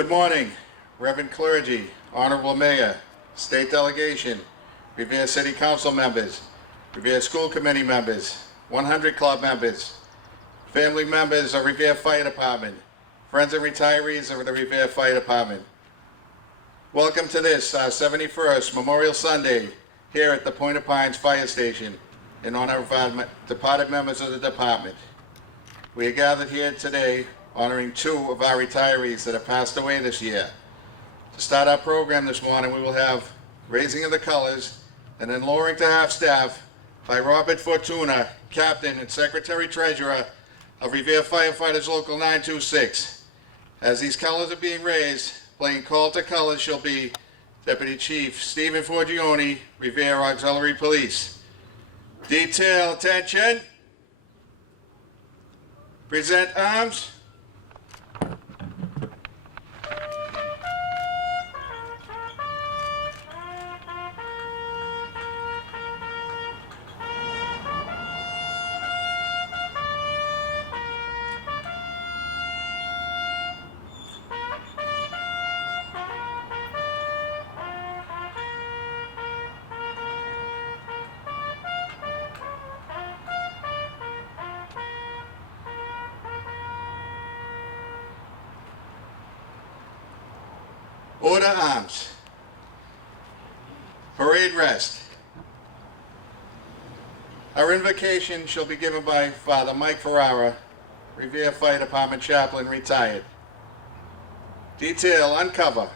Good morning, Reverend Clergy, Honorable Mayor, State Delegation, Revere City Council members, Revere School Committee members, 100 Club members, family members of Revere Fire Department, friends and retirees of the Revere Fire Department. Welcome to this, our 71st Memorial Sunday here at the Point of Pines Fire Station in honor of our departed members of the department. We are gathered here today honoring two of our retirees that have passed away this year. To start our program this morning, we will have Raising of the Colors and then Lowering to Half Staff by Robert Fortuna, Captain and Secretary Treasurer of Revere Firefighters Local 926. As these colors are being raised, playing Call to Colors shall be Deputy Chief Stephen Forgione, Revere Auxiliary Police. Detail, attention. Present arms. Order arms. Parade rest. Our invocation shall be given by Father Mike Ferrara, Revere Fire Department Chaplain, retired. Detail, uncover.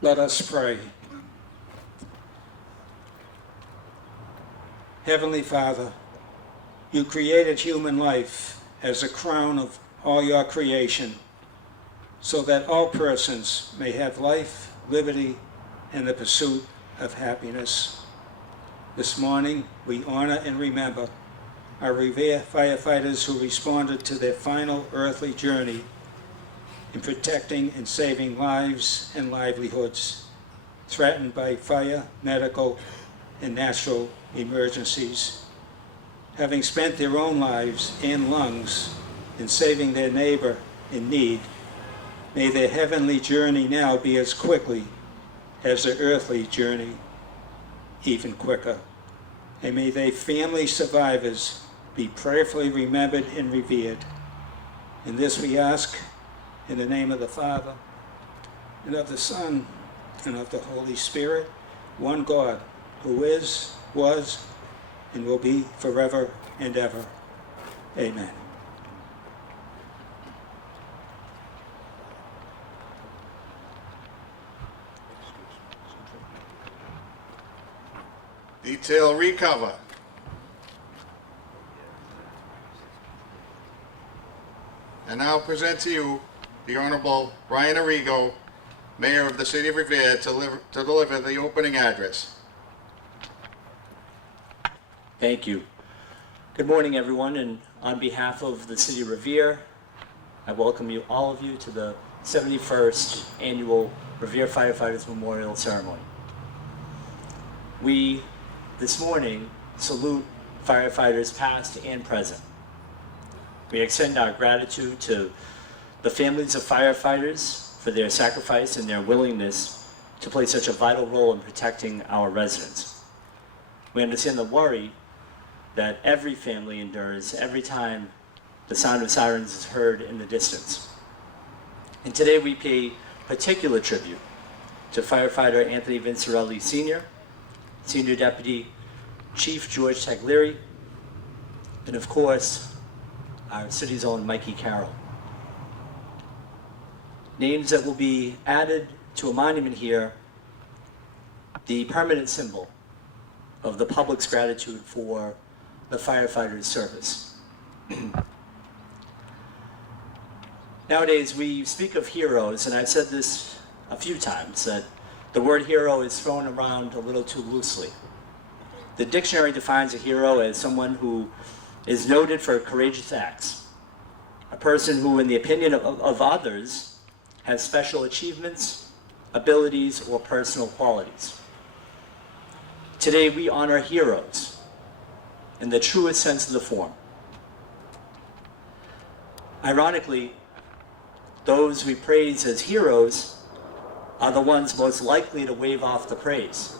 Let us pray. Heavenly Father, you created human life as a crown of all your creation, so that all persons may have life, liberty, and the pursuit of happiness. This morning, we honor and remember our Revere firefighters who responded to their final earthly journey in protecting and saving lives and livelihoods threatened by fire, medical, and natural emergencies. Having spent their own lives and lungs in saving their neighbor in need, may their heavenly journey now be as quickly as their earthly journey, even quicker. And may their family survivors be prayerfully remembered and revered. And this we ask in the name of the Father, and of the Son, and of the Holy Spirit, one God, who is, was, and will be forever and ever. Amen. Detail, recover. And now present to you the Honorable Brian Arrigo, Mayor of the City of Revere, to deliver the opening address. Thank you. Good morning, everyone, and on behalf of the City of Revere, I welcome you, all of you, to the 71st Annual Revere Firefighters Memorial Ceremony. We, this morning, salute firefighters past and present. We extend our gratitude to the families of firefighters for their sacrifice and their willingness to play such a vital role in protecting our residents. We understand the worry that every family endures every time the sound of sirens is heard in the distance. And today we pay particular tribute to firefighter Anthony Vincerelli Sr., Senior Deputy Chief George Taglieri, and of course, our city's own Mikey Carroll. Names that will be added to a monument here, the permanent symbol of the public's gratitude for the firefighters' service. Nowadays, we speak of heroes, and I've said this a few times, that the word hero is thrown around a little too loosely. The dictionary defines a hero as someone who is noted for courageous acts, a person who, in the opinion of others, has special achievements, abilities, or personal qualities. Today we honor heroes in the truest sense of the form. Ironically, those we praise as heroes are the ones most likely to wave off the praise.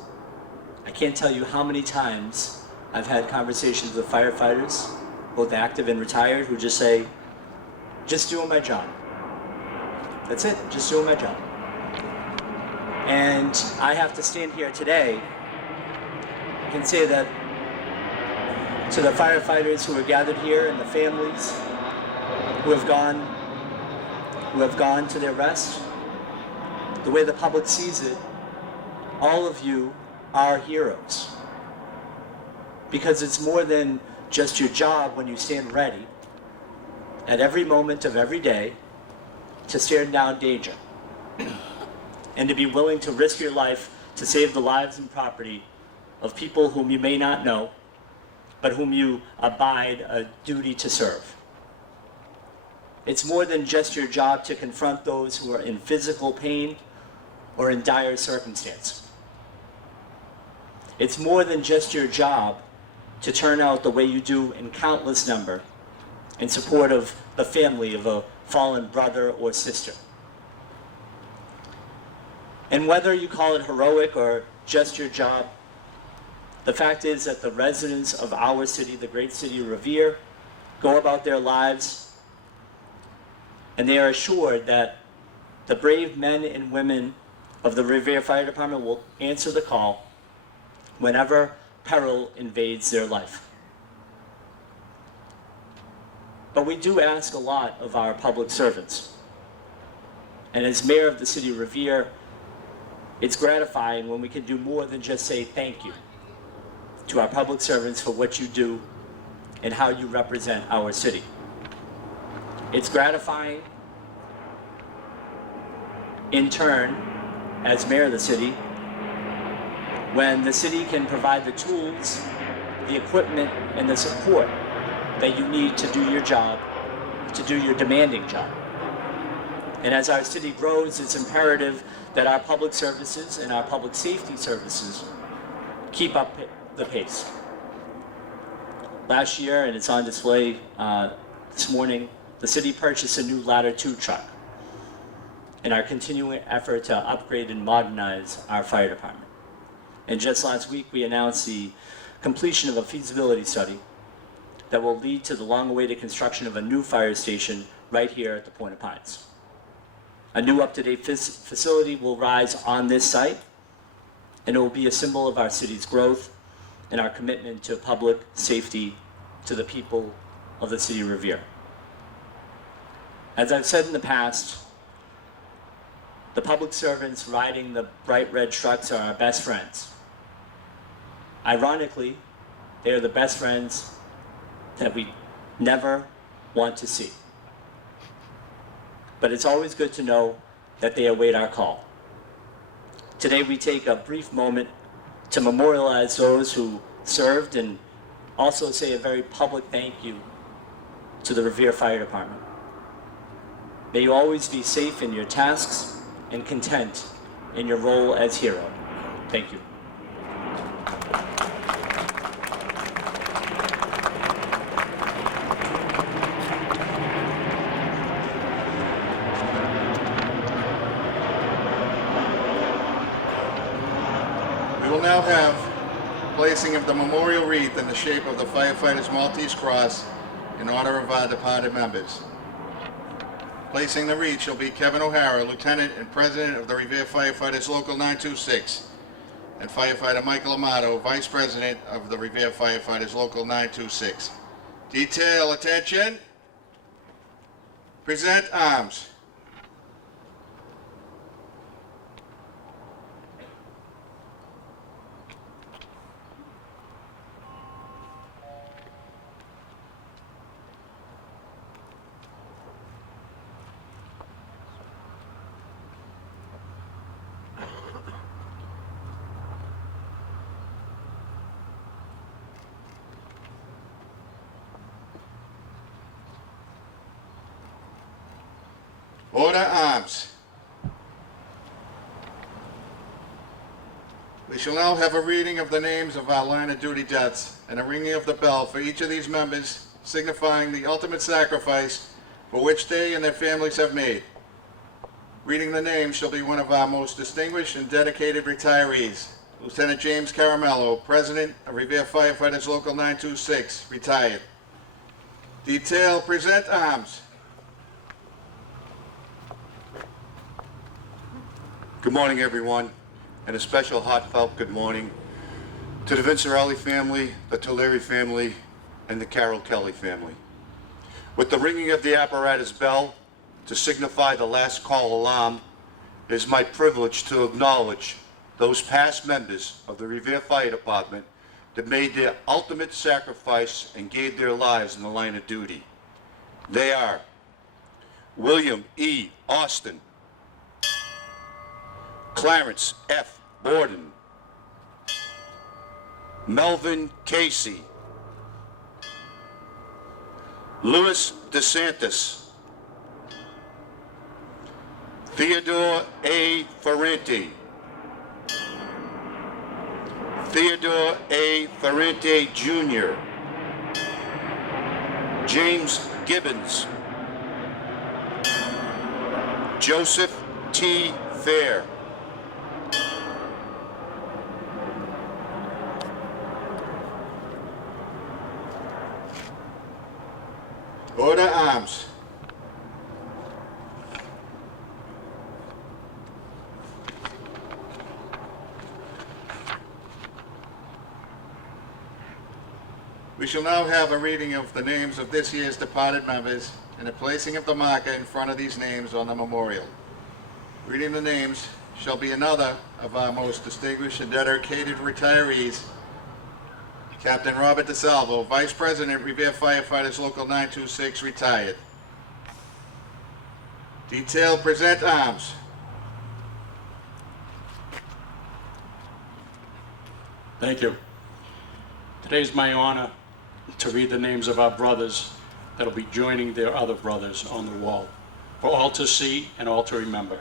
I can't tell you how many times I've had conversations with firefighters, both active and retired, who just say, just doing my job. That's it, just doing my job. And I have to stand here today and say that to the firefighters who are gathered here and the families who have gone to their rest, the way the public sees it, all of you are heroes. Because it's more than just your job when you stand ready at every moment of every day to stare down danger and to be willing to risk your life to save the lives and property of people whom you may not know, but whom you abide a duty to serve. It's more than just your job to confront those who are in physical pain or in dire circumstance. It's more than just your job to turn out the way you do in countless number in support of the family of a fallen brother or sister. And whether you call it heroic or just your job, the fact is that the residents of our city, the great city of Revere, go about their lives and they are assured that the brave men and women of the Revere Fire Department will answer the call whenever peril invades their life. But we do ask a lot of our public servants. And as mayor of the city of Revere, it's gratifying when we can do more than just say thank you to our public servants for what you do and how you represent our city. It's gratifying, in turn, as mayor of the city, when the city can provide the tools, the equipment, and the support that you need to do your job, to do your demanding job. And as our city grows, it's imperative that our public services and our public safety services keep up the pace. Last year, and it's on display this morning, the city purchased a new Ladder 2 truck in our continuing effort to upgrade and modernize our fire department. And just last week, we announced the completion of a feasibility study that will lead to the long-awaited construction of a new fire station right here at the Point of Pines. A new up-to-date facility will rise on this site, and it will be a symbol of our city's growth and our commitment to public safety to the people of the city of Revere. As I've said in the past, the public servants riding the bright red trucks are our best friends. Ironically, they are the best friends that we never want to see. But it's always good to know that they await our call. Today we take a brief moment to memorialize those who served and also say a very public thank you to the Revere Fire Department. May you always be safe in your tasks and content in your role as hero. Thank you. We will now have placing of the memorial wreath in the shape of the Firefighters Maltese Cross in honor of our departed members. Placing the wreath shall be Kevin O'Hara, Lieutenant and President of the Revere Firefighters Local 926, and Firefighter Michael Amato, Vice President of the Revere Firefighters Local 926. Detail, attention. Present arms. Order arms. We shall now have a reading of the names of our line of duty deaths and a ringing of the bell for each of these members, signifying the ultimate sacrifice for which they and their families have made. Reading the names shall be one of our most distinguished and dedicated retirees, Lieutenant James Caramello, President of Revere Firefighters Local 926, retired. Detail, present arms. Good morning, everyone, and a special heartfelt good morning to the Vincerelli family, the Tulare family, and the Carroll Kelly family. With the ringing of the apparatus bell to signify the last call alarm, it is my privilege to acknowledge those past members of the Revere Fire Department that made their ultimate sacrifice and gave their lives in the line of duty. They are William E. Austin, Clarence F. Borden, Melvin Casey, Louis DeSantis, Theodore A. Ferrante, Theodore A. Ferrante Jr., James Gibbons, Joseph T. Fair, Order arms. We shall now have a reading of the names of this year's departed members and the placing of the marker in front of these names on the memorial. Reading the names shall be another of our most distinguished and dedicated retirees, Captain Robert DeSalvo, Vice President, Revere Firefighters Local 926, retired. Detail, present arms. Thank you. Today is my honor to read the names of our brothers that will be joining their other brothers on the wall, for all to see and all to remember.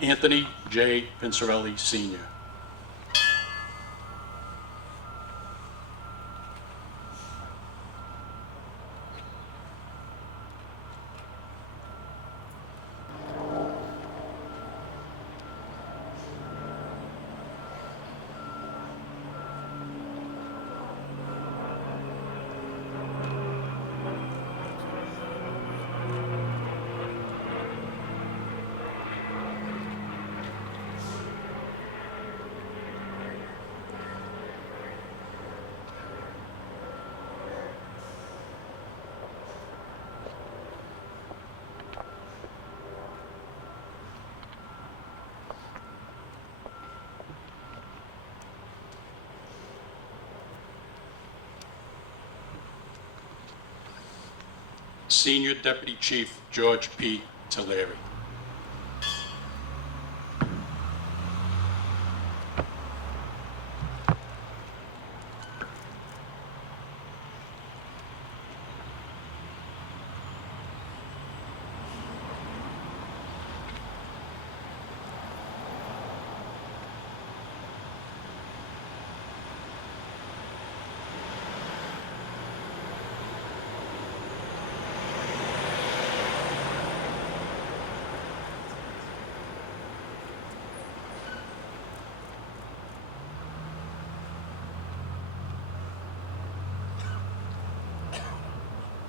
Anthony J. Vincerelli, Sr. Senior Deputy Chief George P. Tulare.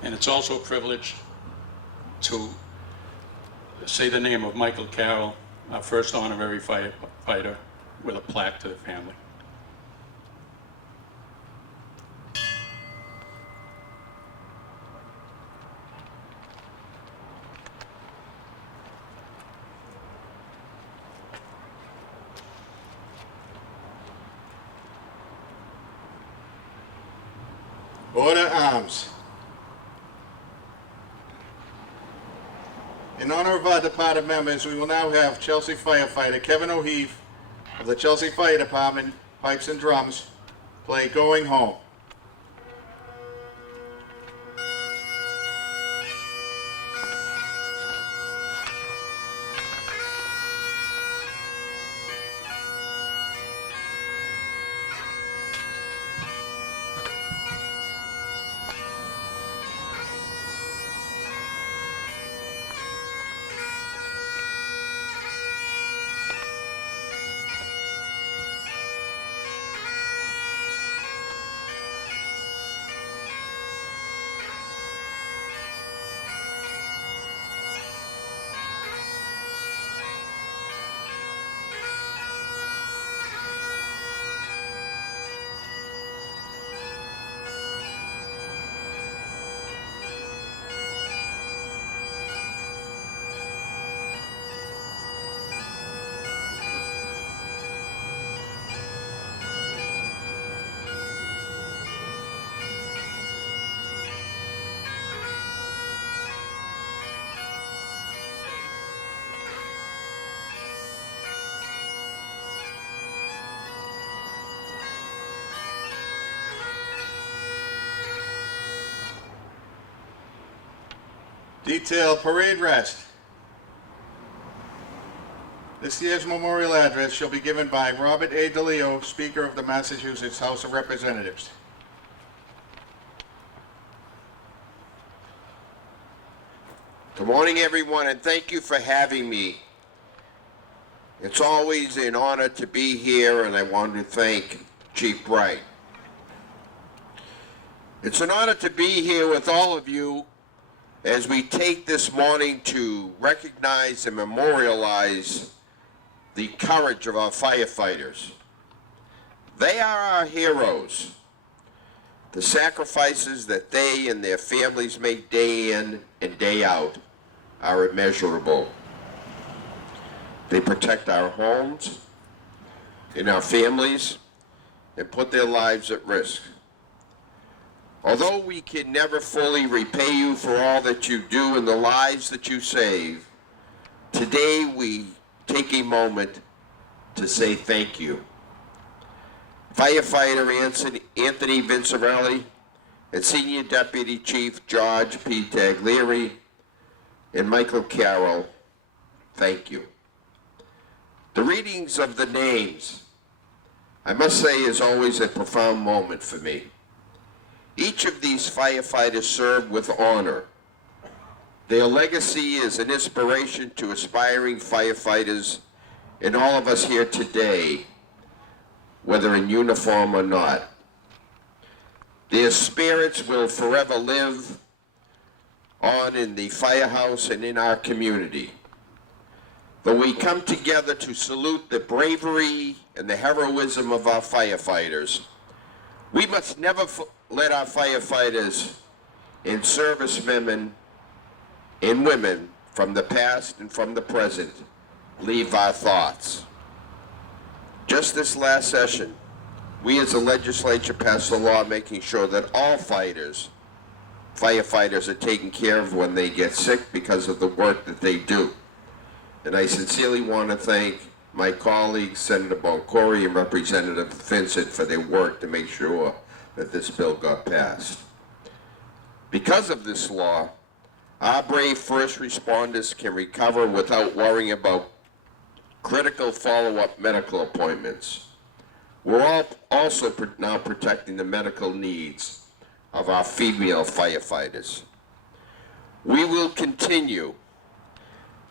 And it's also a privilege to say the name of Michael Carroll, our first honorary firefighter, with a plaque to the family. Order arms. In honor of our departed members, we will now have Chelsea firefighter Kevin O'Heath of the Chelsea Fire Department, pipes and drums, play Going Home. Detail Parade Rest. This year's memorial address shall be given by Robert A. DeLeo, Speaker of the Massachusetts House of Representatives. Good morning, everyone, and thank you for having me. It's always an honor to be here, and I want to thank Chief Bright. It's an honor to be here with all of you as we take this morning to recognize and memorialize the courage of our firefighters. They are our heroes. The sacrifices that they and their families make day in and day out are immeasurable. They protect our homes and our families and put their lives at risk. Although we can never fully repay you for all that you do and the lives that you save, today we take a moment to say thank you. Firefighter Anthony Vincerelli and Senior Deputy Chief George P. Taglieri and Michael Carroll, thank you. The readings of the names, I must say, is always a profound moment for me. Each of these firefighters served with honor. Their legacy is an inspiration to aspiring firefighters and all of us here today, whether in uniform or not. Their spirits will forever live on in the firehouse and in our community. Though we come together to salute the bravery and the heroism of our firefighters, we must never let our firefighters and servicemen and women from the past and from the present leave our thoughts. Just this last session, we as a legislature passed a law making sure that all firefighters are taken care of when they get sick because of the work that they do. And I sincerely want to thank my colleagues, Senator Boncory and Representative Vincent, for their work to make sure that this bill got passed. Because of this law, our brave first responders can recover without worrying about critical follow-up medical appointments. We're all also now protecting the medical needs of our female firefighters. We will continue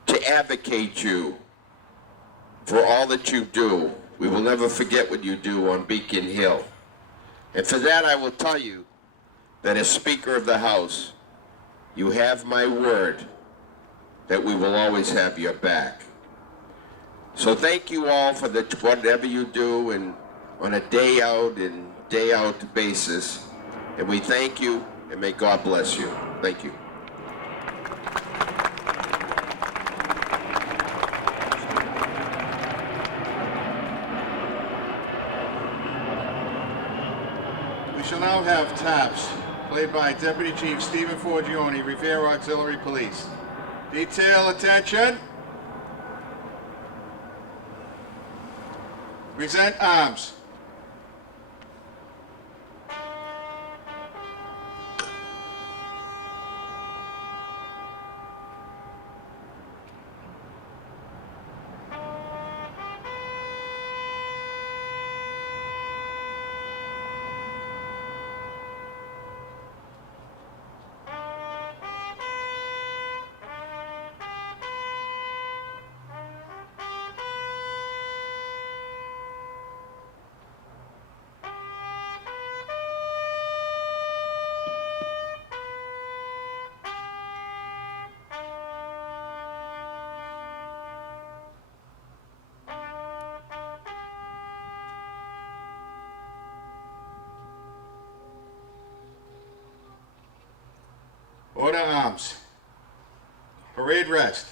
to advocate you for all that you do. We will never forget what you do on Beacon Hill. And for that, I will tell you that as Speaker of the House, you have my word that we will always have your back. So thank you all for whatever you do and on a day out and day out basis. And we thank you and may God bless you. Thank you. We shall now have taps, played by Deputy Chief Stephen Forgione, Revere Auxiliary Police. Detail attention. Present arms. Order arms. Parade rest.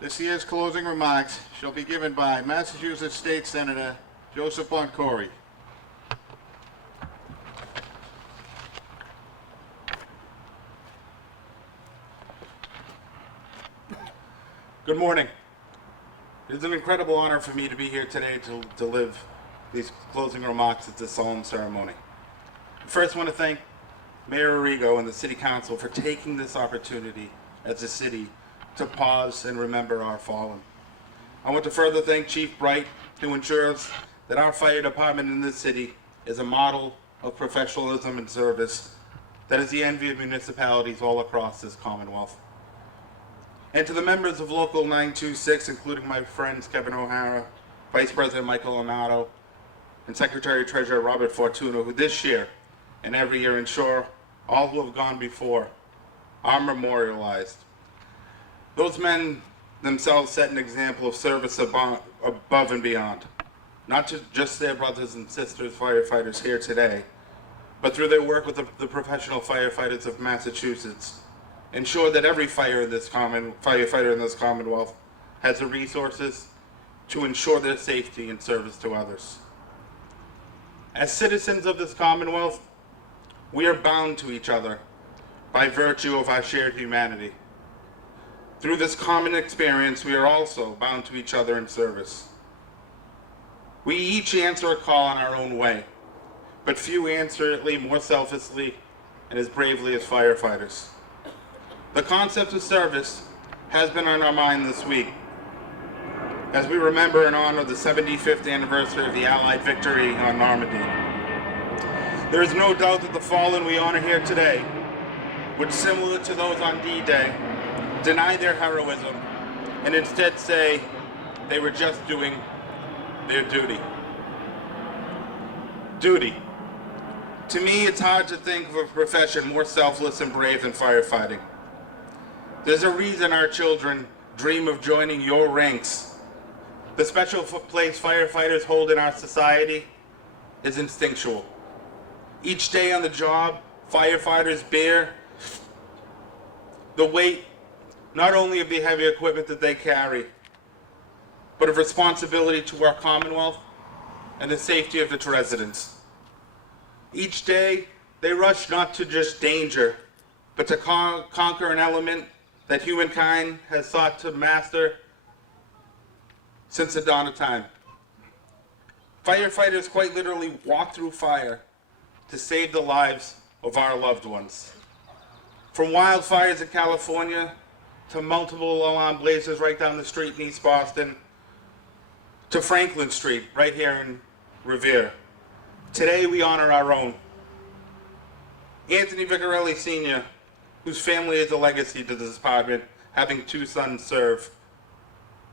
This year's closing remarks shall be given by Massachusetts State Senator Joseph Boncory. Good morning. It is an incredible honor for me to be here today to deliver these closing remarks at this solemn ceremony. I first want to thank Mayor Arrigo and the City Council for taking this opportunity as a city to pause and remember our fallen. I want to further thank Chief Bright, who ensures that our fire department in this city is a model of professionalism and service that is the envy of municipalities all across this Commonwealth. And to the members of Local 926, including my friends Kevin O'Hara, Vice President Michael Amato, and Secretary Treasurer Robert Fortuna, who this year and every year ensure all who have gone before are memorialized. Those men themselves set an example of service above and beyond, not to just their brothers and sisters firefighters here today, but through their work with the professional firefighters of Massachusetts, ensure that every firefighter in this Commonwealth has the resources to ensure their safety and service to others. As citizens of this Commonwealth, we are bound to each other by virtue of our shared humanity. Through this common experience, we are also bound to each other in service. We each answer a call in our own way, but few answer it more selflessly and as bravely as firefighters. The concept of service has been on our mind this week as we remember and honor the 75th anniversary of the Allied victory on Normandy. There is no doubt that the fallen we honor here today would, similar to those on D-Day, deny their heroism and instead say they were just doing their duty. Duty. To me, it's hard to think of a profession more selfless and brave than firefighting. There's a reason our children dream of joining your ranks. The special place firefighters hold in our society is instinctual. Each day on the job, firefighters bear the weight not only of the heavy equipment that they carry, but of responsibility to our Commonwealth and the safety of its residents. Each day, they rush not to just danger, but to conquer an element that humankind has sought to master since the dawn of time. Firefighters quite literally walk through fire to save the lives of our loved ones. From wildfires in California to multiple alarm blazes right down the street in East Boston, to Franklin Street right here in Revere. Today we honor our own. Anthony Vicarelli Sr., whose family is a legacy to this department, having two sons serve,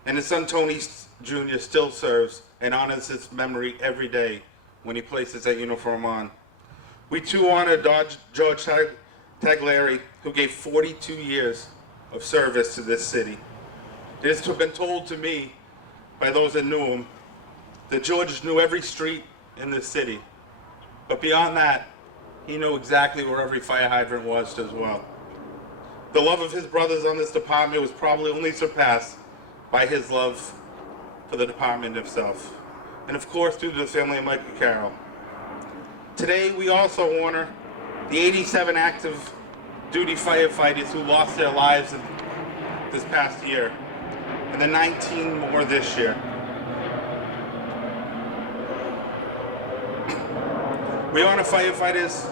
and his son Tony Jr. still serves and honors his memory every day when he places that uniform on. We too honor George Taglieri, who gave 42 years of service to this city. It has been told to me by those that knew him that George knew every street in this city, but beyond that, he knew exactly where every fire hydrant was as well. The love of his brothers on this department was probably only surpassed by his love for the department itself, and of course through the family of Michael Carroll. Today we also honor the 87 active duty firefighters who lost their lives this past year, and the 19 more this year. We honor firefighters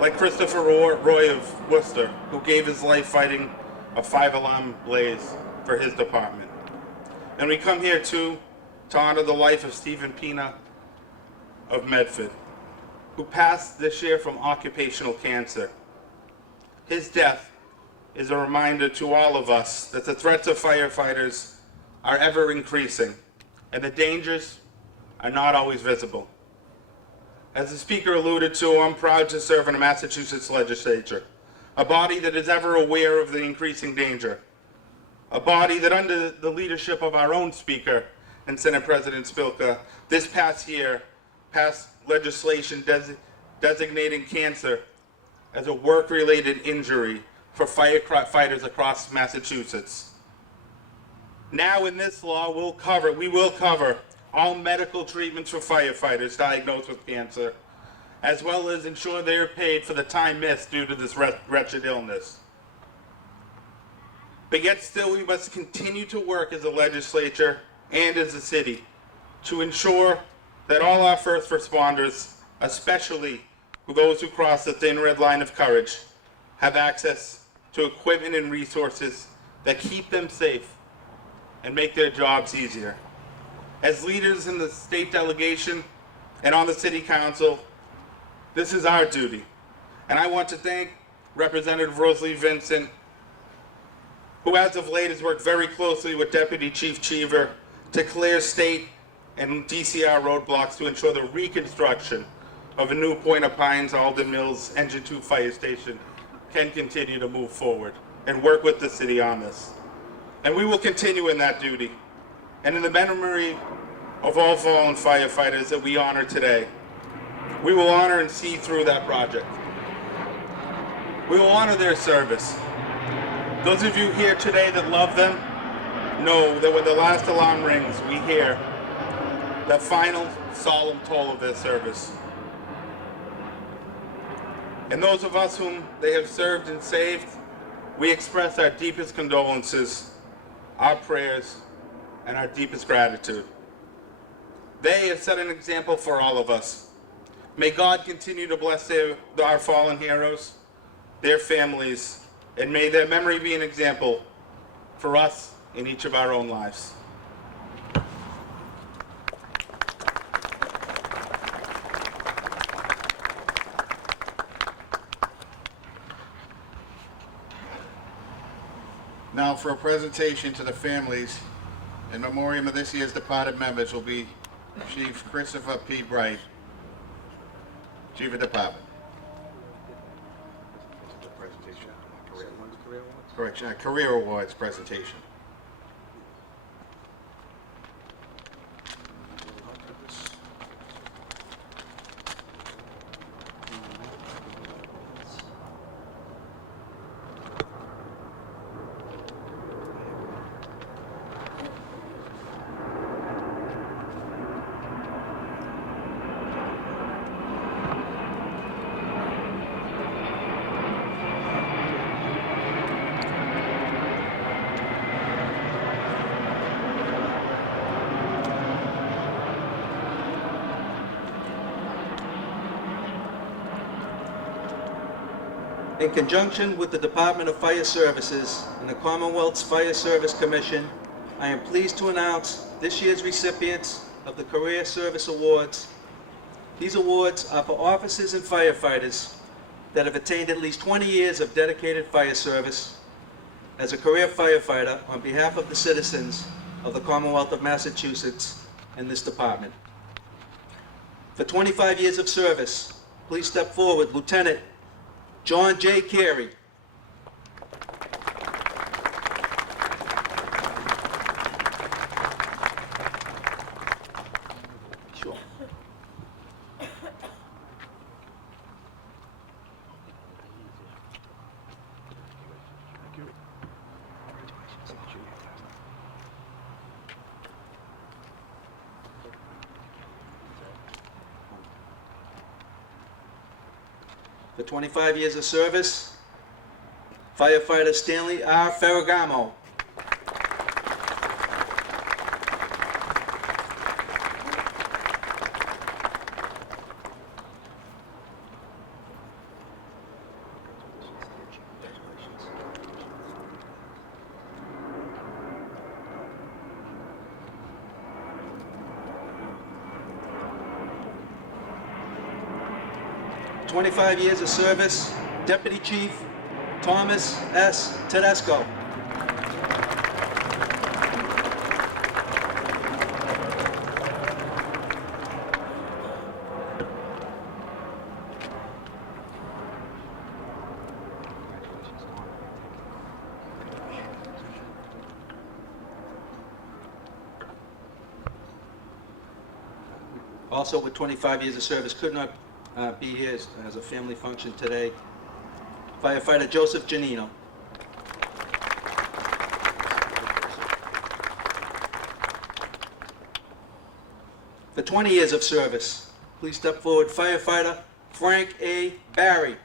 like Christopher Roy of Worcester, who gave his life fighting a 5-alarm blaze for his department. And we come here too to honor the life of Stephen Pina of Medford, who passed this year from occupational cancer. His death is a reminder to all of us that the threats of firefighters are ever increasing and the dangers are not always visible. As the speaker alluded to, I'm proud to serve in the Massachusetts legislature, a body that is ever aware of the increasing danger, a body that under the leadership of our own speaker and Senate President Spilka, this past year passed legislation designating cancer as a work-related injury for firefighters across Massachusetts. Now in this law, we will cover all medical treatments for firefighters diagnosed with cancer, as well as ensure they are paid for the time missed due to this wretched illness. But yet still, we must continue to work as a legislature and as a city to ensure that all our first responders, especially those who cross the thin red line of courage have access to equipment and resources that keep them safe and make their jobs easier. As leaders in the state delegation and on the city council, this is our duty. And I want to thank Representative Rosalie Vincent, who as of late has worked very closely with Deputy Chief Cheever to clear state and DCR roadblocks to ensure the reconstruction of a new Point of Pines Alden Mills Engine 2 fire station can continue to move forward and work with the city on this. And we will continue in that duty. And in the memory of all fallen firefighters that we honor today, we will honor and see through that project. We will honor their service. Those of you here today that love them know that when the last alarm rings, we hear the final solemn toll of their service. And those of us whom they have served and saved, we express our deepest condolences, our prayers, and our deepest gratitude. They have set an example for all of us. May God continue to bless our fallen heroes, their families, and may their memory be an example for us in each of our own lives. Now for a presentation to the families in memoriam of this year's departed members will be Chief Christopher P. Bright, Chief of Department. Correction, Career Awards presentation. In conjunction with the Department of Fire Services and the Commonwealth's Fire Service Commission, I am pleased to announce this year's recipients of the Career Service Awards. These awards are for officers and firefighters that have attained at least 20 years of dedicated fire service as a career firefighter on behalf of the citizens of the Commonwealth of Massachusetts and this department. For 25 years of service, please step forward, Lieutenant John J. Carey. Sure. For 25 years of service, firefighter Stanley R. Ferragamo. For 25 years of service, Deputy Chief Thomas S. Tedesco. Also with 25 years of service, could not be here as a family function today, Firefighter Joseph Giannino. For 20 years of service, please step forward, Firefighter Frank A. Barry.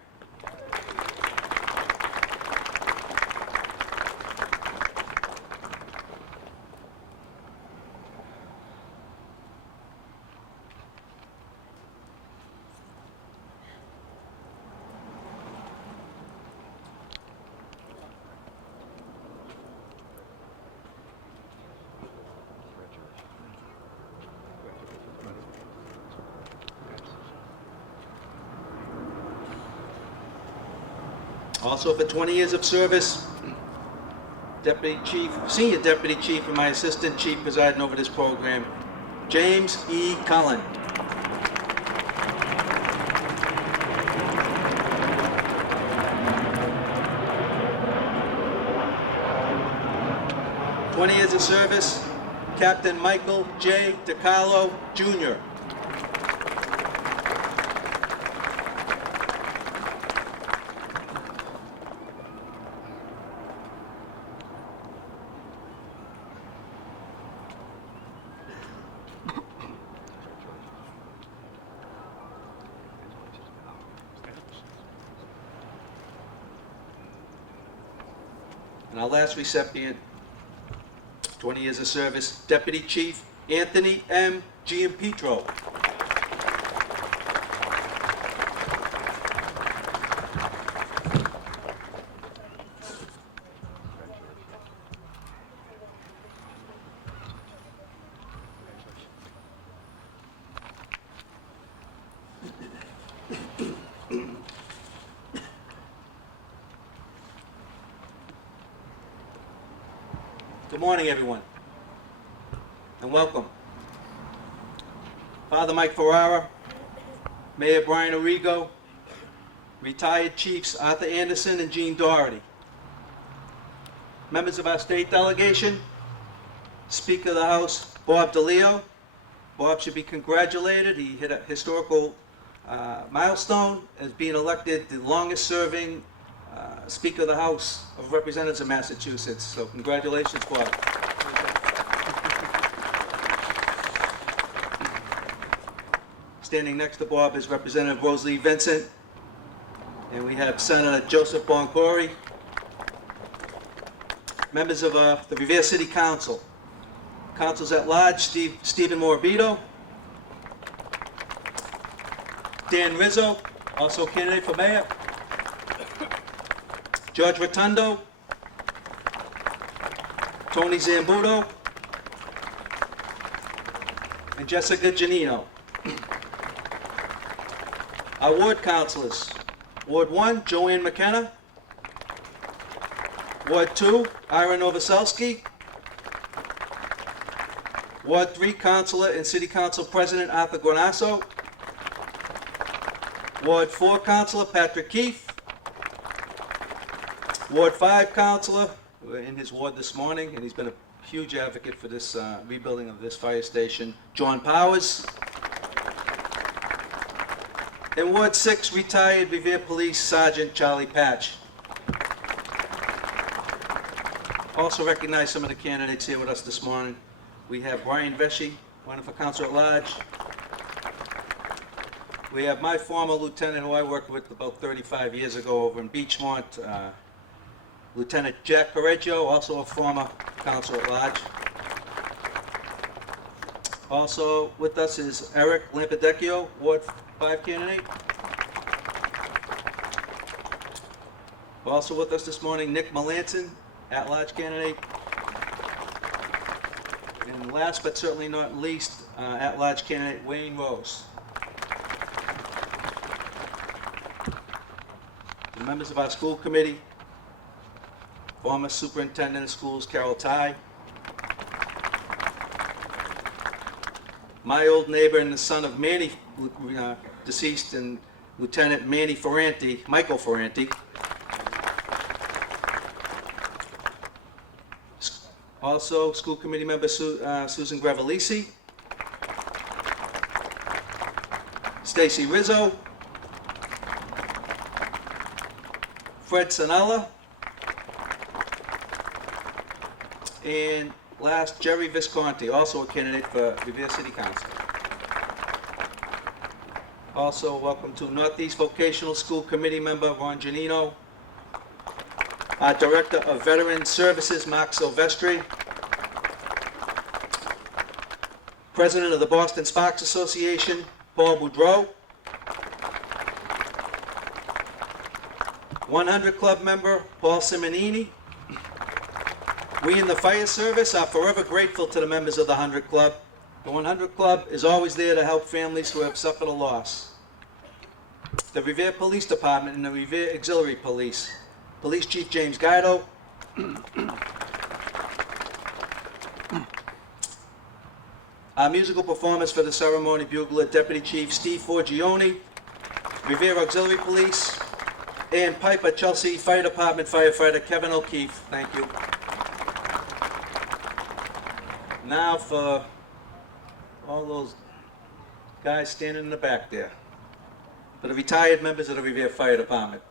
Also for 20 years of service, Deputy Chief, Senior Deputy Chief, and my Assistant Chief presiding over this program, James E. Cullen. "20 years of service, Captain Michael J. DiCarlo, Jr. And our last recipient, 20 years of service, Deputy Chief Anthony M. Giampetro. Good morning, everyone, and welcome. Father Mike Ferrara, Mayor Brian Arrigo, retired Chiefs Arthur Anderson and Gene Doherty, members of our state delegation, Speaker of the House Bob DeLeo. Bob should be congratulated. He hit a historical milestone as being elected the longest-serving Speaker of the House of Representatives of Massachusetts. So congratulations, Bob. Standing next to Bob is Representative Rosalie Vincent, and we have Senator Joseph Boncory, members of the Revere City Council, Councils at Large, Stephen Morabito, Dan Rizzo, also candidate for mayor, George Rotundo, Tony Zambuto, and Jessica Janino. Our ward councilors: Ward 1, Joanne McKenna; Ward 2, Ira Novoselsky; Ward 3, Councilor and City Council President Arthur Guanasso; Ward 4, Councilor Patrick Keefe; Ward 5 Councilor, we're in his ward this morning, and he's been a huge advocate for this rebuilding of this fire station, John Powers. And Ward 6, retired Revere Police Sergeant Charlie Patch. Also recognize some of the candidates here with us this morning. We have Brian Vesey, running for Council at Large. We have my former lieutenant, who I worked with about 35 years ago over in Beachmont, Lieutenant Jack Correggio, also a former Council at Large. Also with us is Eric Lampedecchio, Ward 5 candidate. Also with us this morning, Nick Melanson, at-large candidate. And last but certainly not least, at-large candidate Wayne Rose. The members of our school committee, former superintendent of schools Carol Ty, my old neighbor and the son of Manny, deceased, and Lieutenant Manny Ferranti, Michael Ferranti. Also, school committee member Susan Grevalisi, Stacy Rizzo, Fred Sanella, and last, Jerry Visconti, also a candidate for Revere City Council. Also, welcome to Northeast Vocational School Committee member Ron Giannino, our Director of Veteran Services, Mark Silvestri, President of the Boston Sparks Association, Paul Boudreau, 100 Club member, Paul Simonini. We in the fire service are forever grateful to the members of the 100 Club. The 100 Club is always there to help families who have suffered a loss. The Revere Police Department and the Revere Auxiliary Police Police Chief James Guido, our musical performance for the ceremony, bugler Deputy Chief Steve Forgione, Revere Auxiliary Police, and Piper Chelsea Fire Department firefighter Kevin O'Keefe. Thank you. Now for all those guys standing in the back there, for the retired members of the Revere Fire Department.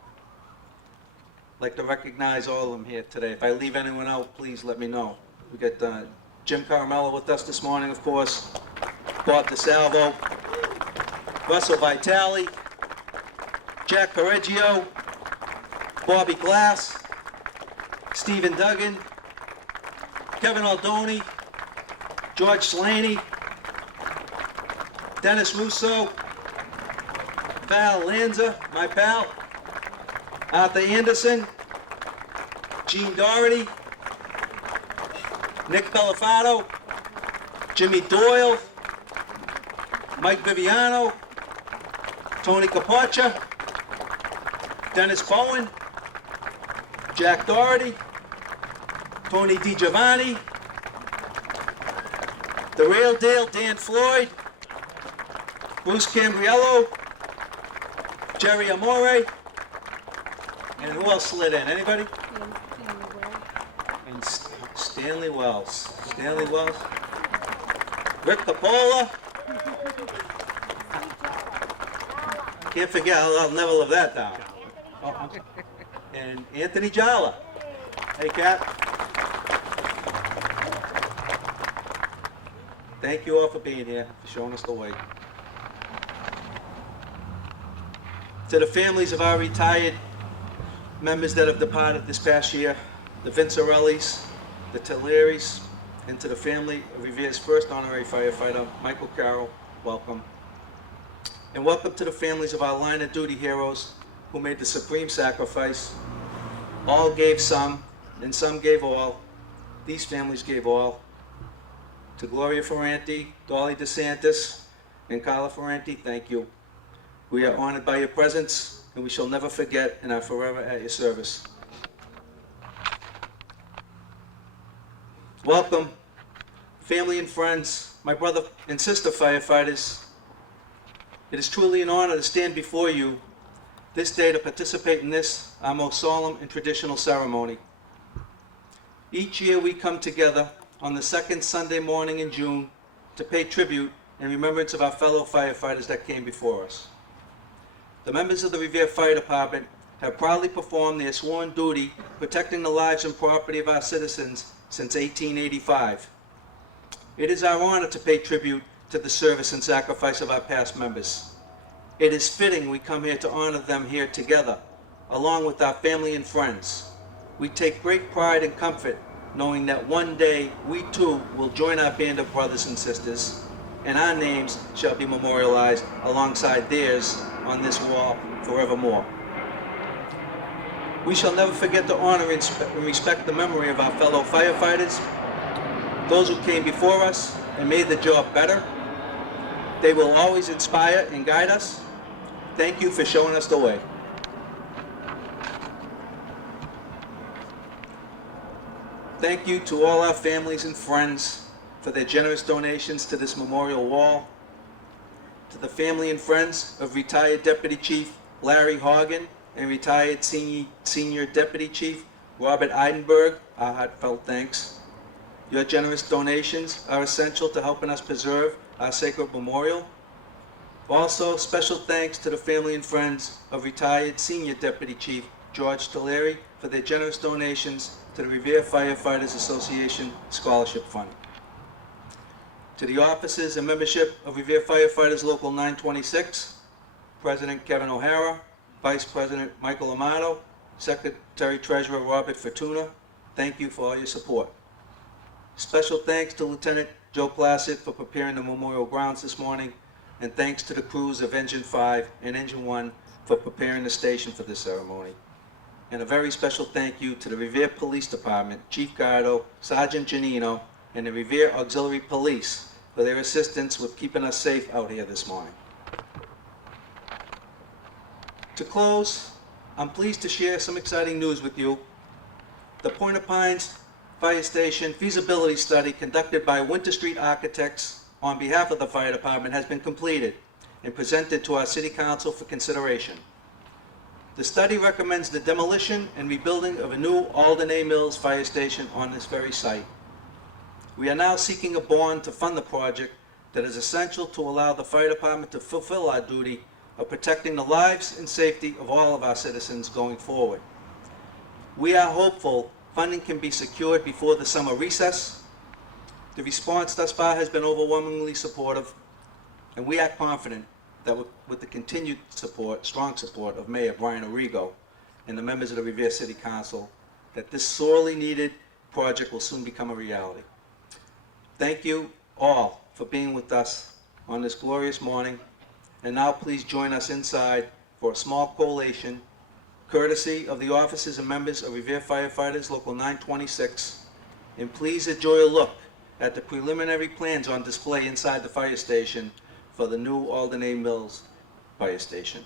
I'd like to recognize all of them here today. If I leave anyone out, please let me know. We got Jim Caramello with us this morning, of course, Bob DeSalvo, Russell Vitale, Jack Correggio, Bobby Glass, Stephen Duggan, Kevin Aldoni, George Slaney, Dennis Russo, Val Lanza, my pal, Arthur Anderson, Gene Doherty, Nick Bellafato, Jimmy Doyle, Mike Viviano, Tony Capoccia, Dennis Bowen, Jack Doherty, Tony DiGiovanni, the Real Dale Dan Floyd, Bruce Cambriello, Jerry Amore, and who else slid in? Anybody? And Stanley Wells. Stanley Wells. Rick Capola. Can't forget, I'll never live that down. Oh, and Anthony Jala. Hey, Cat. Thank you all for being here, for showing us the way. To the families of our retired members that have departed this past year, the Vincerellis, the Tilleris, and to the family of Revere's first honorary firefighter, Michael Carroll, welcome. And welcome to the families of our line of duty heroes who made the supreme sacrifice. All gave some, and some gave all. These families gave all. To Gloria Ferranti, Dolly DeSantis, and Carla Ferranti, thank you. We are honored by your presence, and we shall never forget and are forever at your service. Welcome, family and friends, my brother and sister firefighters. It is truly an honor to stand before you this day to participate in this, our most solemn and traditional ceremony. Each year we come together on the second Sunday morning in June to pay tribute in remembrance of our fellow firefighters that came before us. The members of the Revere Fire Department have proudly performed their sworn duty protecting the lives and property of our citizens since 1885. It is our honor to pay tribute to the service and sacrifice of our past members. It is fitting we come here to honor them here together, along with our family and friends. We take great pride and comfort knowing that one day we too will join our band of brothers and sisters, and our names shall be memorialized alongside theirs on this wall forevermore. We shall never forget to honor and respect the memory of our fellow firefighters, those who came before us and made the job better. They will always inspire and guide us. Thank you for showing us the way. Thank you to all our families and friends for their generous donations to this memorial wall. To the family and friends of retired Deputy Chief Larry Horgan and retired Senior Deputy Chief Robert Eidenberg, our heartfelt thanks. Your generous donations are essential to helping us preserve our sacred memorial. Also, special thanks to the family and friends of retired Senior Deputy Chief George Tulare for their generous donations to the Revere Firefighters Association Scholarship Fund. To the officers and membership of Revere Firefighters Local 926, President Kevin O'Hara, Vice President Michael Amato, Secretary Treasurer Robert Fortuna, thank you for all your support. Special thanks to Lieutenant Joe Placid for preparing the memorial grounds this morning, and thanks to the crews of Engine 5 and Engine 1 for preparing the station for this ceremony. And a very special thank you to the Revere Police Department, Chief Guido, Sergeant Giannino, and the Revere Auxiliary Police for their assistance with keeping us safe out here this morning. To close, I'm pleased to share some exciting news with you. The Point of Pines Fire Station feasibility study conducted by Winter Street Architects on behalf of the fire department has been completed and presented to our City Council for consideration. The study recommends the demolition and rebuilding of a new Alden A. Mills fire station on this very site. We are now seeking a bond to fund the project that is essential to allow the fire department to fulfill our duty of protecting the lives and safety of all of our citizens going forward. We are hopeful funding can be secured before the summer recess. The response thus far has been overwhelmingly supportive, and we are confident that with the continued support, strong support of Mayor Brian Arrigo and the members of the Revere City Council, that this sorely needed project will soon become a reality. Thank you all for being with us on this glorious morning. And now please join us inside for a small collation, courtesy of the officers and members of Revere Firefighters Local 926. And please enjoy a look at the preliminary plans on display inside the fire station for the new Alden A. Mills Fire Station.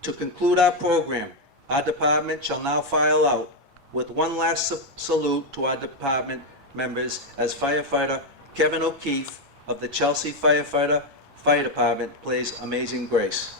To conclude our program, our department shall now file out with one last salute to our department members as firefighter Kevin O'Keefe of the Chelsea Fire Department plays Amazing Grace.